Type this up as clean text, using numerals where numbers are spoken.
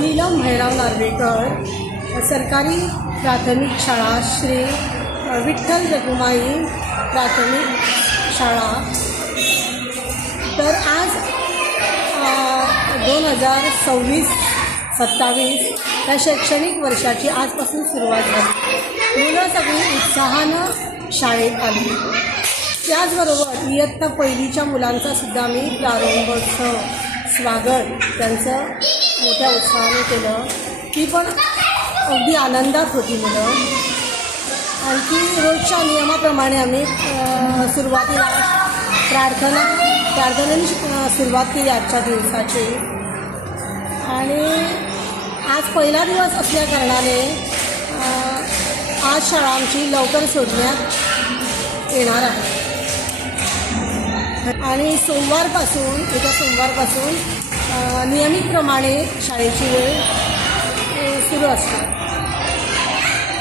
नीलम भैरव नार्वेकर, सरकारी प्राथमिक शाळा श्री विठ्ठल रखुमाई प्राथमिक शाळा। तर आज 2026-27 या शैक्षणिक वर्षाची आजपासून सुरुवात झाली। मुलं सगळी उत्साहानं शाळेत आली। त्याचबरोबर इयत्ता पहिलीच्या मुलांचा सुद्धा मी प्रारंभोत्सव स्वागत त्यांचं मोठ्या उत्साहाने केलं। ती पण अगदी आनंदात होती मुलं। आणखी रोजच्या नियमाप्रमाणे आम्ही सुरुवातीला प्रार्थनेने सुरुवात केली आजच्या दिवसाची। आणि आज पहिला दिवस असल्या कारणाने आज शाळा आमची लवकर सोडण्यात येणार आहे आणि येत्या सोमवारपासून नियमितप्रमाणे शाळेची वेळ सुरू असते।